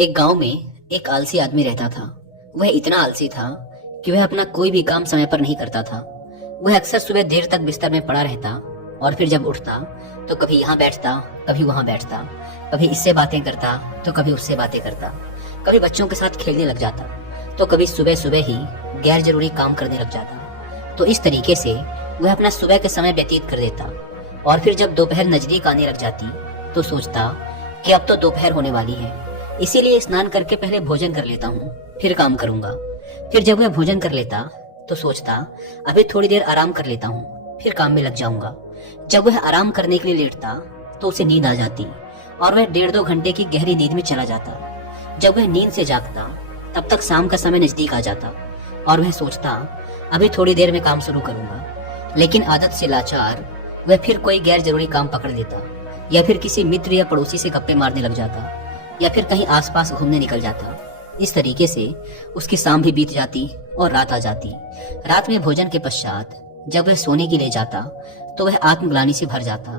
एक गांव में एक आलसी आदमी रहता था। वह इतना आलसी था कि वह अपना कोई भी काम समय पर नहीं करता था। वह अक्सर सुबह देर तक बिस्तर में पड़ा रहता और फिर जब उठता तो कभी यहाँ बैठता, कभी वहां बैठता, कभी इससे बातें करता तो कभी उससे बातें करता, कभी बच्चों के साथ खेलने लग जाता तो कभी सुबह सुबह ही गैर जरूरी काम करने लग जाता। तो इस तरीके से वह अपना सुबह के समय व्यतीत कर देता और फिर जब दोपहर नजदीक आने लग जाती तो सोचता कि अब तो दोपहर होने वाली है, इसीलिए स्नान करके पहले भोजन कर लेता हूँ, फिर काम करूंगा। फिर जब वह भोजन कर लेता तो सोचता अभी थोड़ी देर आराम कर लेता हूँ, फिर काम में लग जाऊंगा। जब वह आराम करने के लिए लेटता तो उसे नींद आ जाती और वह 1.5-2 घंटे की गहरी नींद में चला जाता। जब वह नींद से जागता तब तक शाम का समय नजदीक आ जाता और वह सोचता अभी थोड़ी देर में काम शुरू करूंगा। लेकिन आदत से लाचार वह फिर कोई गैर जरूरी काम पकड़ लेता या फिर किसी मित्र या पड़ोसी से गप्पे मारने लग जाता या फिर कहीं आसपास घूमने निकल जाता। इस तरीके से उसकी शाम भी बीत जाती और रात आ जाती। रात में भोजन के पश्चात जब वह सोने के लिए जाता तो वह आत्मग्लानि से भर जाता।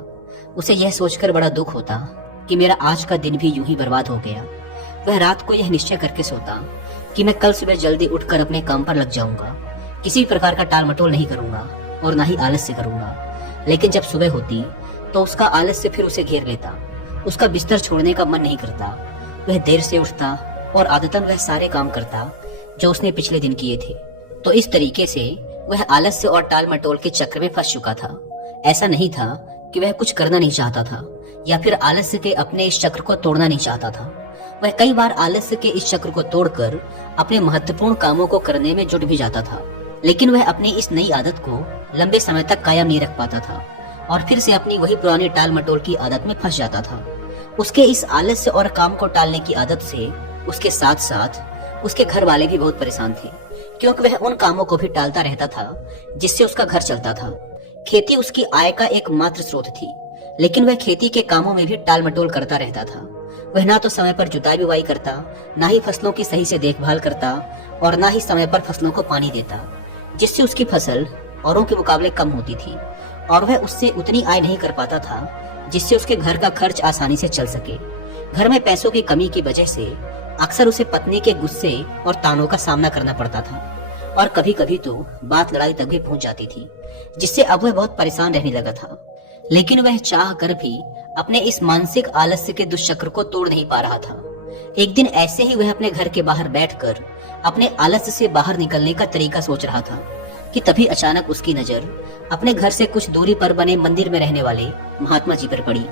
उसे यह सोचकर बड़ा दुख होता कि मेरा आज का दिन भी यूं ही बर्बाद हो गया। वह रात को यह निश्चय करके सोता कि मैं कल सुबह जल्दी उठकर अपने काम पर लग जाऊंगा, किसी प्रकार का टाल मटोल नहीं करूंगा और ना ही आलस्य करूंगा। लेकिन जब सुबह होती तो उसका आलस्य फिर उसे घेर लेता। उसका बिस्तर छोड़ने का मन नहीं करता। वह देर से उठता और आदतन वह सारे काम करता जो उसने पिछले दिन किए थे। तो इस तरीके से वह आलस्य और टाल मटोल के चक्र में फंस चुका था। ऐसा नहीं था कि वह कुछ करना नहीं चाहता था या फिर आलस्य के अपने इस चक्र को तोड़ना नहीं चाहता था। वह कई बार आलस्य के इस चक्र को तोड़कर अपने महत्वपूर्ण कामों को करने में जुट भी जाता था, लेकिन वह अपनी इस नई आदत को लंबे समय तक कायम नहीं रख पाता था और फिर से अपनी वही पुरानी टाल मटोल की आदत में फंस जाता था। उसके इस आलस्य और काम को टालने की आदत से उसके साथ साथ उसके घर वाले भी बहुत परेशान थे, क्योंकि वह उन कामों को भी टालता रहता था जिससे उसका घर चलता था। खेती उसकी आय का एकमात्र स्रोत थी, लेकिन वह खेती के कामों में भी टाल मटोल करता रहता था। वह ना तो समय पर जुताई बुवाई करता, ना ही फसलों की सही से देखभाल करता और ना ही समय पर फसलों को पानी देता, जिससे उसकी फसल औरों के मुकाबले कम होती थी और वह उससे उतनी आय नहीं कर पाता था जिससे उसके घर का खर्च आसानी से चल सके। घर में पैसों की कमी की वजह से अक्सर उसे पत्नी के गुस्से और तानों का सामना करना पड़ता था और कभी कभी तो बात लड़ाई तक भी पहुंच जाती थी, जिससे अब वह बहुत परेशान रहने लगा था। लेकिन वह चाह कर भी अपने इस मानसिक आलस्य के दुष्चक्र को तोड़ नहीं पा रहा था। एक दिन ऐसे ही वह अपने घर के बाहर बैठकर अपने आलस्य से बाहर निकलने का तरीका सोच रहा था कि तभी अचानक उसकी नजर अपने घर से कुछ दूरी पर बने मंदिर में रहने वाले महात्मा जी पर पड़ी।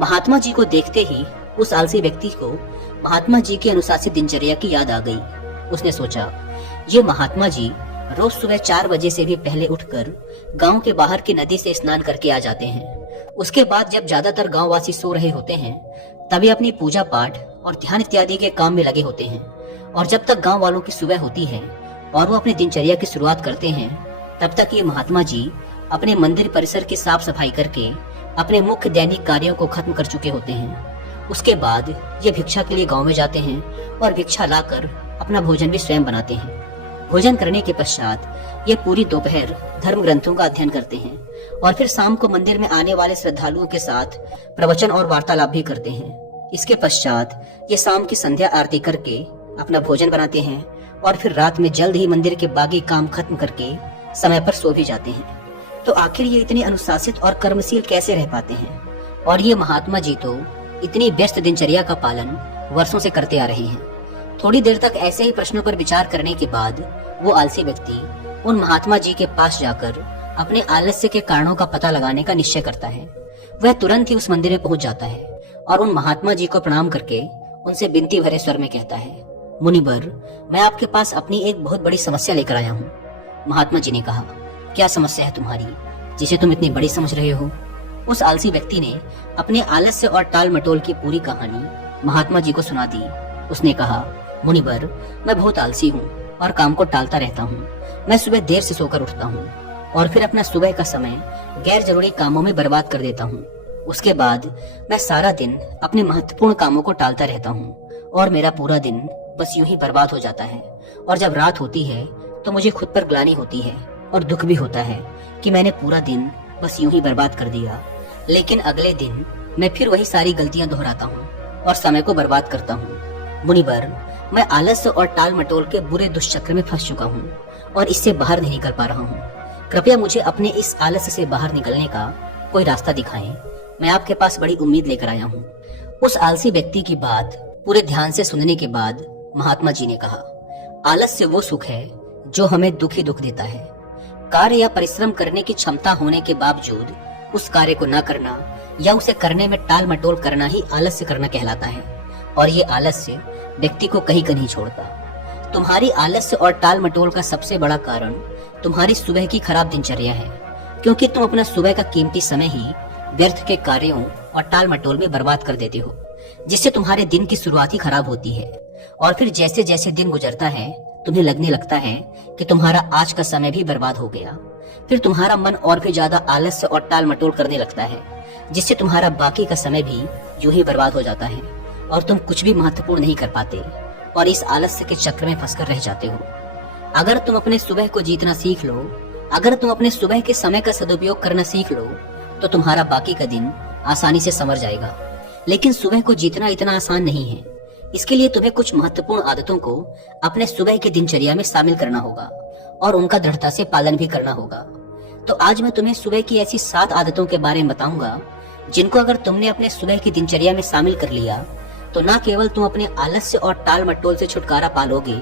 महात्मा जी को देखते ही उस आलसी व्यक्ति को महात्मा जी की अनुशासित दिनचर्या की याद आ गई। उसने सोचा, ये महात्मा जी रोज सुबह 4 बजे से भी पहले उठकर गांव के बाहर की नदी से स्नान करके आ जाते हैं। उसके बाद जब ज्यादातर गांववासी सो रहे होते हैं तभी अपनी पूजा पाठ और ध्यान इत्यादि के काम में लगे होते हैं और जब तक गांव वालों की सुबह होती है और वो अपनी दिनचर्या की शुरुआत करते हैं तब तक ये महात्मा जी अपने मंदिर परिसर की साफ सफाई करके अपने मुख्य दैनिक कार्यों को खत्म कर चुके होते हैं। उसके बाद ये भिक्षा के लिए गांव में जाते हैं और भिक्षा लाकर अपना भोजन भी स्वयं बनाते हैं। भोजन करने के पश्चात ये पूरी दोपहर धर्म ग्रंथों का अध्ययन करते हैं और फिर शाम को मंदिर में आने वाले श्रद्धालुओं के साथ प्रवचन और वार्तालाप भी करते हैं। इसके पश्चात ये शाम की संध्या आरती करके अपना भोजन बनाते हैं और फिर रात में जल्द ही मंदिर के बाकी काम खत्म करके समय पर सो भी जाते हैं। तो आखिर ये इतने अनुशासित और कर्मशील कैसे रह पाते हैं? और ये महात्मा जी तो इतनी व्यस्त दिनचर्या का पालन वर्षों से करते आ रहे हैं। थोड़ी देर तक ऐसे ही प्रश्नों पर विचार करने के बाद वो आलसी व्यक्ति उन महात्मा जी के पास जाकर अपने आलस्य के कारणों का पता लगाने का निश्चय करता है। वह तुरंत ही उस मंदिर में पहुंच जाता है और उन महात्मा जी को प्रणाम करके उनसे विनती भरे स्वर में कहता है, मुनिवर, मैं आपके पास अपनी एक बहुत बड़ी समस्या लेकर आया हूँ। महात्मा जी ने कहा, क्या समस्या है तुम्हारी जिसे तुम इतनी बड़ी समझ रहे हो? उस आलसी व्यक्ति ने अपने आलस्य और टाल मटोल की पूरी कहानी महात्मा जी को सुना दी। उसने कहा, मुनिवर, मैं बहुत आलसी हूँ और काम को टालता रहता हूँ। मैं सुबह देर से सोकर उठता हूँ और फिर अपना सुबह का समय गैर जरूरी कामों में बर्बाद कर देता हूँ। उसके बाद मैं सारा दिन अपने महत्वपूर्ण कामों को टालता रहता हूँ और मेरा पूरा दिन बस यूं ही बर्बाद हो जाता है। और जब रात होती है तो मुझे खुद पर ग्लानि होती है और दुख भी होता है कि मैंने पूरा दिन बस यूं ही बर्बाद कर दिया। लेकिन अगले दिन मैं फिर वही सारी गलतियां दोहराता हूँ और समय को बर्बाद करता हूँ। मुनिवर, मैं आलस्य और टाल मटोल के बुरे दुष्चक्र में फंस चुका हूँ और इससे बाहर नहीं निकल पा रहा हूँ। कृपया मुझे अपने इस आलस्य से बाहर निकलने का कोई रास्ता दिखाएं। मैं आपके पास बड़ी उम्मीद लेकर आया हूँ। उस आलसी व्यक्ति की बात पूरे ध्यान से सुनने के बाद महात्मा जी ने कहा, आलस्य वो सुख है जो हमें दुख ही दुख देता है। कार्य या परिश्रम करने की क्षमता होने के बावजूद उस कार्य को न करना या उसे करने में टाल मटोल करना ही आलस्य करना कहलाता है। और ये आलस्य व्यक्ति को कहीं का नहीं छोड़ता। तुम्हारी आलस्य और टाल मटोल का सबसे बड़ा कारण तुम्हारी सुबह की खराब दिनचर्या है, क्योंकि तुम अपना सुबह का कीमती समय ही व्यर्थ के कार्यों और टाल मटोल में बर्बाद कर देते हो, जिससे तुम्हारे दिन की शुरुआत ही खराब होती है। और फिर जैसे जैसे दिन गुजरता है तुम्हें लगने लगता है कि तुम्हारा आज का समय भी बर्बाद हो गया। फिर तुम्हारा मन और भी ज्यादा आलस्य और टाल मटोल करने लगता है, जिससे तुम्हारा बाकी का समय भी यूं ही बर्बाद हो जाता है और तुम कुछ भी महत्वपूर्ण नहीं कर पाते और इस आलस्य के चक्र में फंसकर रह जाते हो। अगर तुम अपने सुबह को जीतना सीख लो, अगर तुम अपने सुबह के समय का सदुपयोग करना सीख लो, तो तुम्हारा बाकी का दिन आसानी से संवर जाएगा। लेकिन सुबह को जीतना इतना आसान नहीं है। इसके लिए तुम्हें कुछ महत्वपूर्ण आदतों को अपने सुबह की दिनचर्या में शामिल करना होगा और उनका दृढ़ता से पालन भी करना होगा। तो आज मैं तुम्हें सुबह की ऐसी 7 आदतों के बारे में बताऊंगा, जिनको अगर तुमने अपने सुबह की दिनचर्या में शामिल कर लिया तो न केवल तुम अपने आलस्य और टाल मटोल से छुटकारा पालोगे,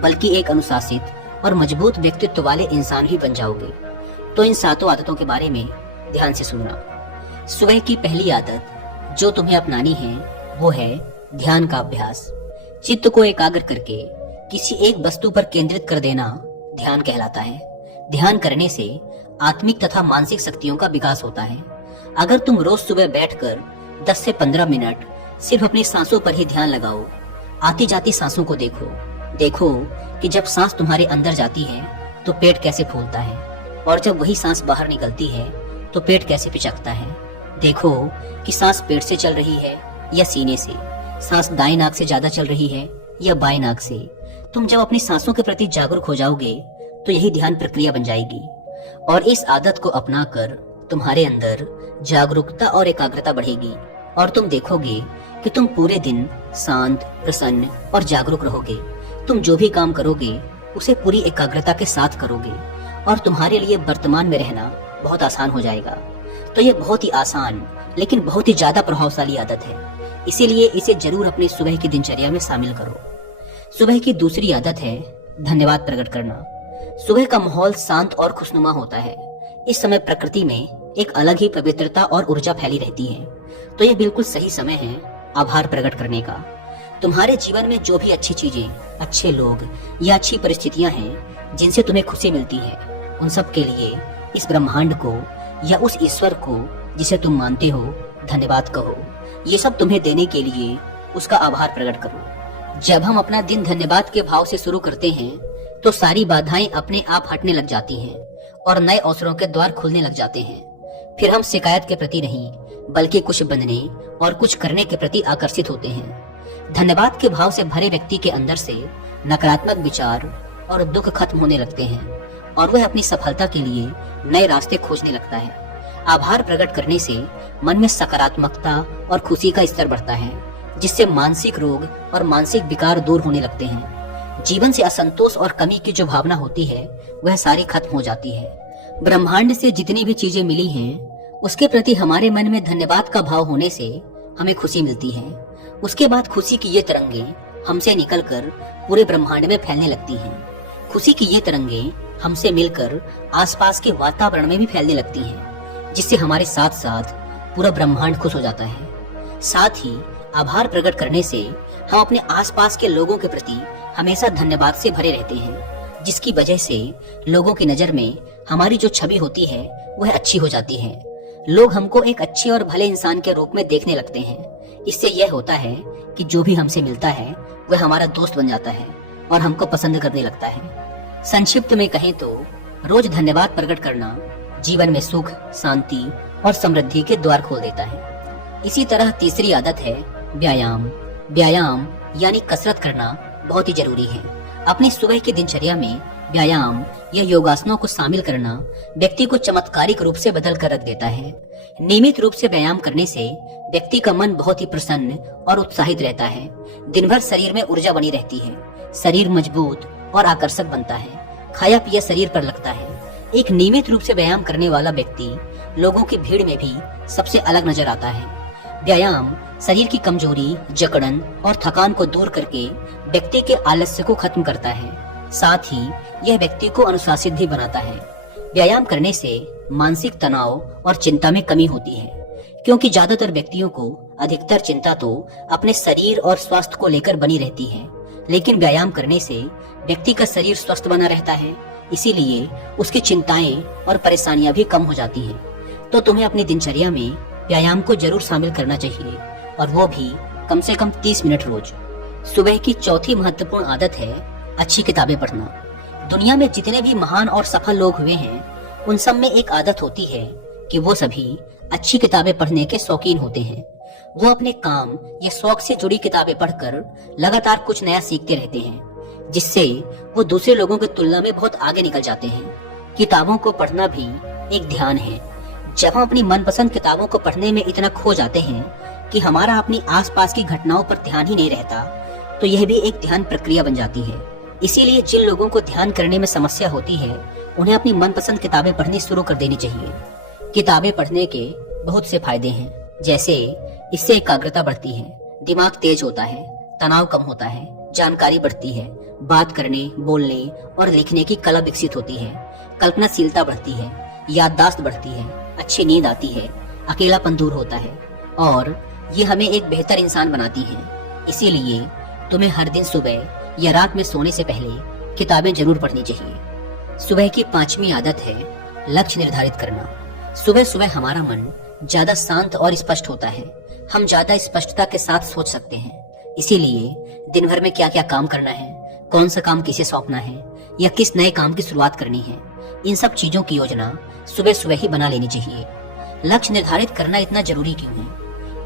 बल्कि एक अनुशासित और मजबूत व्यक्तित्व वाले इंसान ही बन जाओगे। तो इन 7 आदतों के बारे में ध्यान से सुनना। सुबह की पहली आदत जो तुम्हें अपनानी है वो है ध्यान का अभ्यास। चित्त को एकाग्र करके किसी एक वस्तु पर केंद्रित कर देना ध्यान कहलाता है। ध्यान करने से आत्मिक तथा मानसिक शक्तियों का विकास होता है। अगर तुम रोज सुबह बैठकर 10 से 15 मिनट सिर्फ अपनी सांसों पर ही ध्यान लगाओ, आती जाती सांसों को देखो कि जब सांस तुम्हारे अंदर जाती है तो पेट कैसे फूलता है, और जब वही सांस बाहर निकलती है तो पेट कैसे पिचकता है। देखो कि सांस पेट से चल रही है या सीने से, सांस दाएं नाक से ज्यादा चल रही है या बाएं नाक से। तुम जब अपनी सांसों के प्रति जागरूक हो जाओगे तो यही ध्यान प्रक्रिया बन जाएगी, और इस आदत को अपनाकर तुम्हारे अंदर जागरूकता और एकाग्रता बढ़ेगी और तुम देखोगे कि तुम पूरे दिन शांत, प्रसन्न और जागरूक रहोगे। तुम जो भी काम करोगे उसे पूरी एकाग्रता के साथ करोगे और तुम्हारे लिए वर्तमान में रहना बहुत आसान हो जाएगा। तो ये बहुत ही आसान लेकिन बहुत ही ज्यादा प्रभावशाली आदत है, इसीलिए इसे जरूर अपनी सुबह की दिनचर्या में शामिल करो। सुबह की दूसरी आदत है धन्यवाद प्रकट करना। सुबह का माहौल शांत और खुशनुमा होता है। इस समय प्रकृति में एक अलग ही पवित्रता और ऊर्जा फैली रहती है, तो यह बिल्कुल सही समय है आभार प्रकट करने का। तुम्हारे जीवन में जो भी अच्छी चीजें, अच्छे लोग या अच्छी परिस्थितियां हैं जिनसे तुम्हें खुशी मिलती है, उन सब के लिए इस ब्रह्मांड को या उस ईश्वर को जिसे तुम मानते हो धन्यवाद कहो। ये सब तुम्हें देने के लिए उसका आभार प्रकट करो। जब हम अपना दिन धन्यवाद के भाव से शुरू करते हैं तो सारी बाधाएं अपने आप हटने लग जाती हैं और नए अवसरों के द्वार खुलने लग जाते हैं। फिर हम शिकायत के प्रति नहीं बल्कि कुछ बनने और कुछ करने के प्रति आकर्षित होते हैं। धन्यवाद के भाव से भरे व्यक्ति के अंदर से नकारात्मक विचार और दुख खत्म होने लगते हैं और वह अपनी सफलता के लिए नए रास्ते खोजने लगता है। आभार प्रकट करने से मन में सकारात्मकता और खुशी का स्तर बढ़ता है, जिससे मानसिक रोग और मानसिक विकार दूर होने लगते हैं। जीवन से असंतोष और कमी की जो भावना होती है वह सारी खत्म हो जाती है। ब्रह्मांड से जितनी भी चीजें मिली हैं उसके प्रति हमारे मन में धन्यवाद का भाव होने से हमें खुशी मिलती है। उसके बाद खुशी की ये तरंगे हमसे निकलकर पूरे ब्रह्मांड में फैलने लगती हैं। खुशी की ये तरंगे हमसे मिलकर आसपास के वातावरण में भी फैलने लगती हैं, जिससे हमारे साथ साथ पूरा ब्रह्मांड खुश हो जाता है। साथ ही आभार प्रकट करने से हम अपने आसपास के लोगों के प्रति हमेशा धन्यवाद से भरे रहते हैं, जिसकी वजह से लोगों की नजर में हमारी जो छवि होती है वह अच्छी हो जाती है। लोग हमको एक अच्छे और भले इंसान के रूप में देखने लगते हैं। इससे यह होता है कि जो भी हमसे मिलता है वह हमारा दोस्त बन जाता है और हमको पसंद करने लगता है। संक्षिप्त में कहें तो रोज धन्यवाद प्रकट करना जीवन में सुख, शांति और समृद्धि के द्वार खोल देता है। इसी तरह तीसरी आदत है व्यायाम। व्यायाम यानी कसरत करना बहुत ही जरूरी है। अपनी सुबह की दिनचर्या में व्यायाम या योगासनों को शामिल करना व्यक्ति को चमत्कारिक रूप से बदल कर रख देता है। नियमित रूप से व्यायाम करने से व्यक्ति का मन बहुत ही प्रसन्न और उत्साहित रहता है। दिन भर शरीर में ऊर्जा बनी रहती है, शरीर मजबूत और आकर्षक बनता है, खाया पिया शरीर पर लगता है। एक नियमित रूप से व्यायाम करने वाला व्यक्ति लोगों की भीड़ में भी सबसे अलग नजर आता है। व्यायाम शरीर की कमजोरी, जकड़न और थकान को दूर करके व्यक्ति के आलस्य को खत्म करता है। साथ ही यह व्यक्ति को अनुशासित भी बनाता है। व्यायाम करने से मानसिक तनाव और चिंता में कमी होती है, क्योंकि ज्यादातर व्यक्तियों को अधिकतर चिंता तो अपने शरीर और स्वास्थ्य को लेकर बनी रहती है। लेकिन व्यायाम करने से व्यक्ति का शरीर स्वस्थ बना रहता है, इसीलिए उसकी चिंताएं और परेशानियां भी कम हो जाती हैं। तो तुम्हें अपनी दिनचर्या में व्यायाम को जरूर शामिल करना चाहिए, और वो भी कम से कम 30 मिनट रोज। सुबह की चौथी महत्वपूर्ण आदत है अच्छी किताबें पढ़ना। दुनिया में जितने भी महान और सफल लोग हुए हैं, उन सब में एक आदत होती है कि वो सभी अच्छी किताबें पढ़ने के शौकीन होते हैं। वो अपने काम या शौक से जुड़ी किताबें पढ़कर लगातार कुछ नया सीखते रहते हैं, जिससे वो दूसरे लोगों की तुलना में बहुत आगे निकल जाते हैं। किताबों को पढ़ना भी एक ध्यान है। जब हम अपनी मनपसंद किताबों को पढ़ने में इतना खो जाते हैं कि हमारा अपनी आसपास की घटनाओं पर ध्यान ही नहीं रहता, तो यह भी एक ध्यान प्रक्रिया बन जाती है। इसीलिए जिन लोगों को ध्यान करने में समस्या होती है, उन्हें अपनी मनपसंद किताबें पढ़नी शुरू कर देनी चाहिए। किताबें पढ़ने के बहुत से फायदे हैं, जैसे इससे एकाग्रता बढ़ती है, दिमाग तेज होता है, तनाव कम होता है, जानकारी बढ़ती है, बात करने, बोलने और लिखने की कला विकसित होती है, कल्पनाशीलता बढ़ती है, याददाश्त बढ़ती है, अच्छी नींद आती है, अकेलापन दूर होता है और ये हमें एक बेहतर इंसान बनाती है। इसीलिए तुम्हें हर दिन सुबह या रात में सोने से पहले किताबें जरूर पढ़नी चाहिए। सुबह की 5वीं आदत है लक्ष्य निर्धारित करना। सुबह सुबह हमारा मन ज्यादा शांत और स्पष्ट होता है। हम ज्यादा स्पष्टता के साथ सोच सकते हैं। इसीलिए दिन भर में क्या क्या काम करना है, कौन सा काम किसे सौंपना है या किस नए काम की शुरुआत करनी है, इन सब चीजों की योजना सुबह सुबह ही बना लेनी चाहिए। लक्ष्य निर्धारित करना इतना जरूरी क्यों है?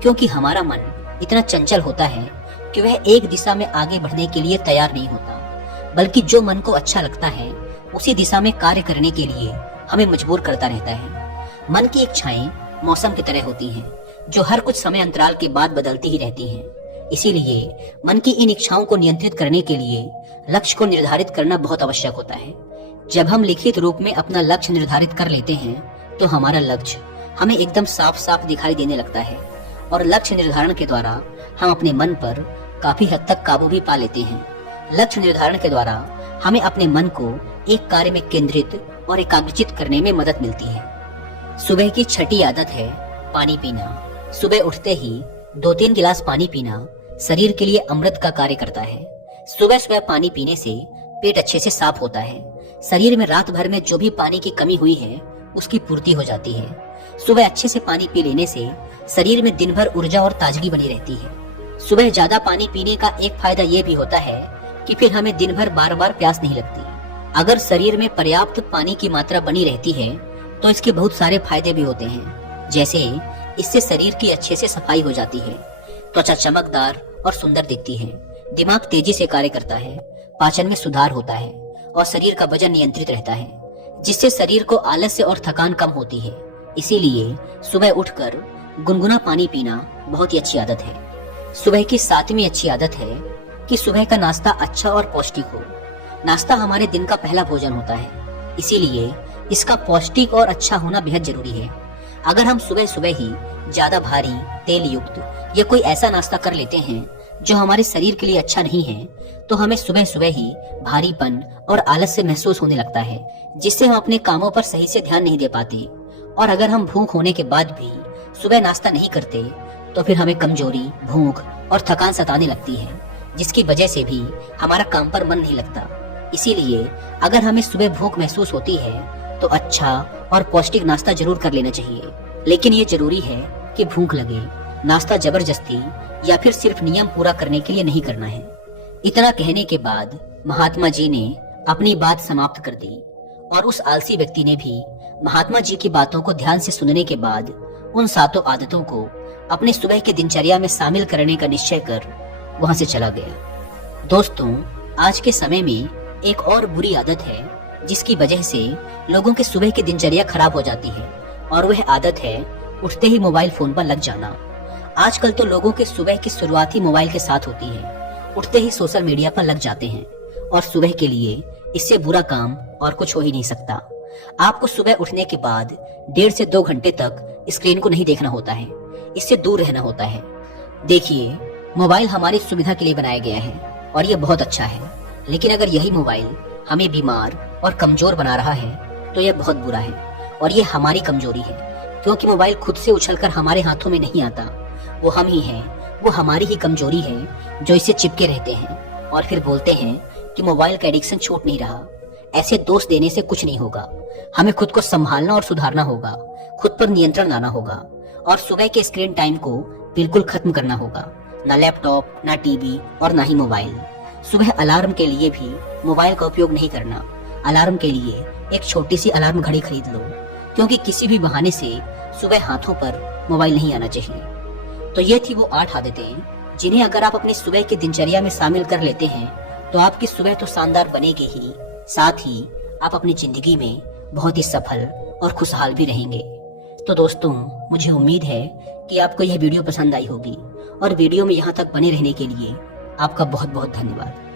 क्योंकि हमारा मन इतना चंचल होता है कि वह एक दिशा में आगे बढ़ने के लिए तैयार नहीं होता, बल्कि जो मन को अच्छा लगता है उसी दिशा में कार्य करने के लिए हमें मजबूर करता रहता है। मन की इच्छाएं मौसम की तरह होती हैं, जो हर कुछ समय अंतराल के बाद बदलती ही रहती हैं। इसीलिए मन की इन इच्छाओं को नियंत्रित करने के लिए लक्ष्य को निर्धारित करना बहुत आवश्यक होता है। जब हम लिखित रूप में अपना लक्ष्य निर्धारित कर लेते हैं, तो हमारा लक्ष्य हमें एकदम साफ साफ दिखाई देने लगता है और लक्ष्य निर्धारण के द्वारा हम अपने मन पर काफी हद तक काबू भी पा लेते हैं। लक्ष्य निर्धारण के द्वारा हमें अपने मन को एक कार्य में केंद्रित और एकाग्रचित करने में मदद मिलती है। सुबह की 6ठी आदत है पानी पीना। सुबह उठते ही 2-3 गिलास पानी पीना शरीर के लिए अमृत का कार्य करता है। सुबह सुबह पानी पीने से पेट अच्छे से साफ होता है। शरीर में रात भर में जो भी पानी की कमी हुई है, उसकी पूर्ति हो जाती है। सुबह अच्छे से पानी पी लेने से शरीर में दिन भर ऊर्जा और ताजगी बनी रहती है। सुबह ज्यादा पानी पीने का एक फायदा ये भी होता है कि फिर हमें दिन भर बार बार प्यास नहीं लगती। अगर शरीर में पर्याप्त पानी की मात्रा बनी रहती है, तो इसके बहुत सारे फायदे भी होते हैं। जैसे इससे शरीर की अच्छे से सफाई हो जाती है, त्वचा चमकदार और सुंदर दिखती है, दिमाग तेजी से कार्य करता है, पाचन में सुधार होता है और शरीर का वजन नियंत्रित रहता है, जिससे शरीर को आलस्य और थकान कम होती है। इसीलिए सुबह उठकर गुनगुना पानी पीना बहुत ही अच्छी आदत है। सुबह की 7वीं अच्छी आदत है कि सुबह का नाश्ता अच्छा और पौष्टिक हो। नाश्ता हमारे दिन का पहला भोजन होता है, इसीलिए इसका पौष्टिक और अच्छा होना बेहद जरूरी है। अगर हम सुबह सुबह ही ज्यादा भारी, तेल युक्त या कोई ऐसा नाश्ता कर लेते हैं जो हमारे शरीर के लिए अच्छा नहीं है, तो हमें सुबह सुबह ही भारीपन और आलस से महसूस होने लगता है, जिससे हम अपने कामों पर सही से ध्यान नहीं दे पाते। और अगर हम भूख होने के बाद भी सुबह नाश्ता नहीं करते, तो फिर हमें कमजोरी, भूख और थकान सताने लगती है, जिसकी वजह से भी हमारा काम पर मन नहीं लगता। इसीलिए अगर हमें सुबह भूख महसूस होती है, तो अच्छा और पौष्टिक नाश्ता जरूर कर लेना चाहिए। लेकिन ये जरूरी है कि भूख लगे। नाश्ता जबरदस्ती या फिर सिर्फ नियम पूरा करने के लिए नहीं करना है। इतना कहने के बाद महात्मा जी ने अपनी बात समाप्त कर दी और उस आलसी व्यक्ति ने भी महात्मा जी की बातों को ध्यान से सुनने के बाद उन 7 आदतों को अपने सुबह की दिनचर्या में शामिल करने का निश्चय कर वहां से चला गया। दोस्तों, आज के समय में एक और बुरी आदत है जिसकी वजह से लोगों के सुबह की दिनचर्या खराब हो जाती है और वह आदत है उठते ही मोबाइल फोन पर लग जाना। आजकल तो लोगों के सुबह की शुरुआत ही मोबाइल के साथ होती है। उठते ही सोशल मीडिया पर लग जाते हैं और सुबह के लिए इससे बुरा काम और कुछ हो ही नहीं सकता। आपको सुबह उठने के बाद 1.5 से 2 घंटे तक स्क्रीन को नहीं देखना होता है, इससे दूर रहना होता है। देखिए, मोबाइल हमारी सुविधा के लिए बनाया गया है और ये बहुत अच्छा है, लेकिन अगर यही मोबाइल हमें बीमार और कमजोर बना रहा है तो यह बहुत बुरा है और ये हमारी कमजोरी है, क्योंकि मोबाइल खुद से उछलकर हमारे हाथों में नहीं आता। वो हम ही हैं, वो हमारी ही कमजोरी है जो इससे चिपके रहते हैं और फिर बोलते हैं कि मोबाइल का एडिक्शन छूट नहीं रहा। ऐसे दोष देने से कुछ नहीं होगा। हमें खुद को संभालना और सुधारना होगा, खुद पर नियंत्रण लाना होगा और सुबह के स्क्रीन टाइम को बिल्कुल खत्म करना होगा। ना लैपटॉप, ना टीवी और ना ही मोबाइल। सुबह अलार्म के लिए भी मोबाइल का उपयोग नहीं करना। अलार्म के लिए एक छोटी सी अलार्म घड़ी खरीद लो, क्योंकि किसी भी बहाने से सुबह हाथों पर मोबाइल नहीं आना चाहिए। तो ये थी वो 8 आदतें जिन्हें अगर आप अपनी सुबह की दिनचर्या में शामिल कर लेते हैं तो आपकी सुबह तो शानदार बनेगी ही, साथ ही आप अपनी जिंदगी में बहुत ही सफल और खुशहाल भी रहेंगे। तो दोस्तों, मुझे उम्मीद है कि आपको यह वीडियो पसंद आई होगी और वीडियो में यहाँ तक बने रहने के लिए आपका बहुत बहुत धन्यवाद।